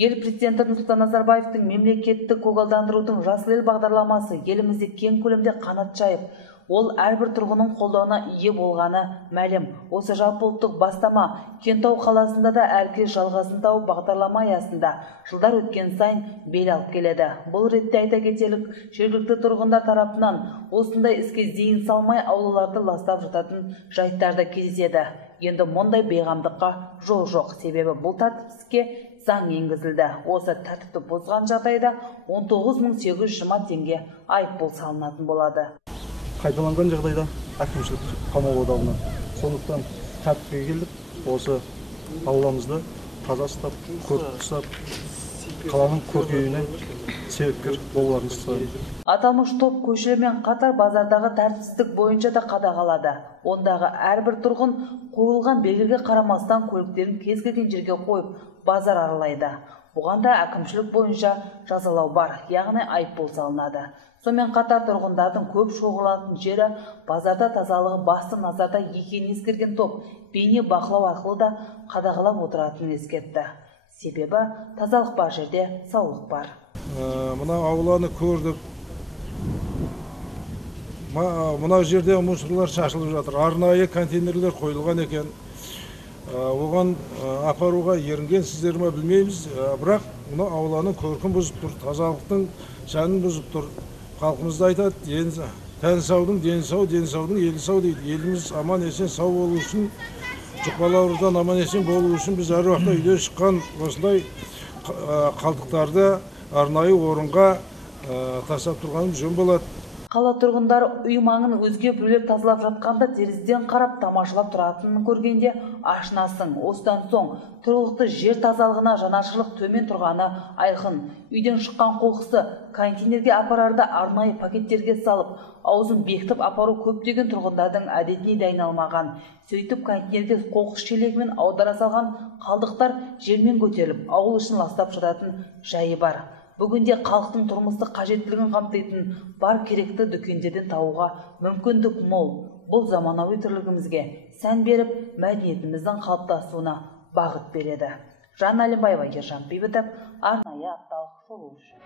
Ел президенті Нұрсұлтан Назарбаевтың мемлекеттік көгалдандырудың Жасыл ел бағдарламасы елімізде кең көлемде қанат жайып, ол әрбір тұрғынның қолдауына ие болғаны мәлім. Осы жалпыұлттық бастама Кентау қаласында да әркез жалғасын тауып бағдарлама аясында жылдар өткен сайын бел алып келеді. Бұл ретте айта кетелік, жергілікті тұрғындар тарапынан осындай іске зейін салмай аулаларды ластап жататын жайттар да кездеседі. Енді мұндай бейғамдыққа жол жоқ, себебі бұл тәртіпсізге заң енгізілді. Осы тәртіпті бұзған жағдайда 19.820 теңге айыппұл салынатын болады. Қайталанған жағдайда әкімшілік қамауға алынады. Сондықтан тәртіпке келдік. Осы ауламызды таза ұстап, көрікті ұстап, қаланың көркеюіне себепкер болуларыңызды сұраймын. Аталмыш топ көшелермен қатар базардағы тәртіпсіздік бойынша да қадағалады. Ондағы әрбір тұрғын қойылған белгіге қарамастан көліктерін кез келген жерге қойып, базар аралайды. Бұған да әкімшілік бойынша жазалау бар, яғни айыппұл салынады. Сонымен қатар тұрғындардың көп шоғырланатын жері базарда тазалығы басты назарда екенін ескерген топ бейне бақылау арқылы да қадағалап отыратынын ескертті. Себебі тазалық бар жерде саулық бар. Мына ауланы көрдік. Мына жерде мусорлар шашылып жатыр. Арнайы контейнерлер қойылған екен. Оған апаруға ерінген сіздер ме білмейміз, бірақ мына ауланың көркін бұзып тұр, тазалықтың жанын бұзып тұр. Халқымызда айтады, тән саудың дені сау, дені саудың елі сау дейді. Еліміз аман есен сау болу үшін, жұқпалы аурудан аман есен болу үшін біз әр уақытта үйде шыққан осындай қалдықтарды арнайы орынға тастап тұрғанымыз жөн болады. Қала тұрғындары үй маңын өзге біреулер тазалап жатқанда терезеден қарап тамашалап тұратынын көргенде ашынасың. Осыдан соң тұрғылықты жер тазалығына жанашырлық төмен тұрғаны айқын. Үйден шыққан қоқысты контейнерге апарарда арнайы пакеттерге салып, аузын бекітіп апару көптеген тұрғындардың әдетіне де айналмаған. Сөйтіп контейнерге қоқыс шелегімен аудара салған қалдықтар жермен көтеріліп, ауыл ішін ластап жататын жайы бар. Бүгінде халықтың тұрмыстық қажеттілігін қамтитын бар керекті дүкендерден табуға мүмкіндік мол. Бұл заманауи тірлігімізге сән беріп, мәдениетіміздің қалыптасуына бағыт береді. Жанна Әлімбаева, Ержан Бейбітов, арнайы апталық шолу үшін.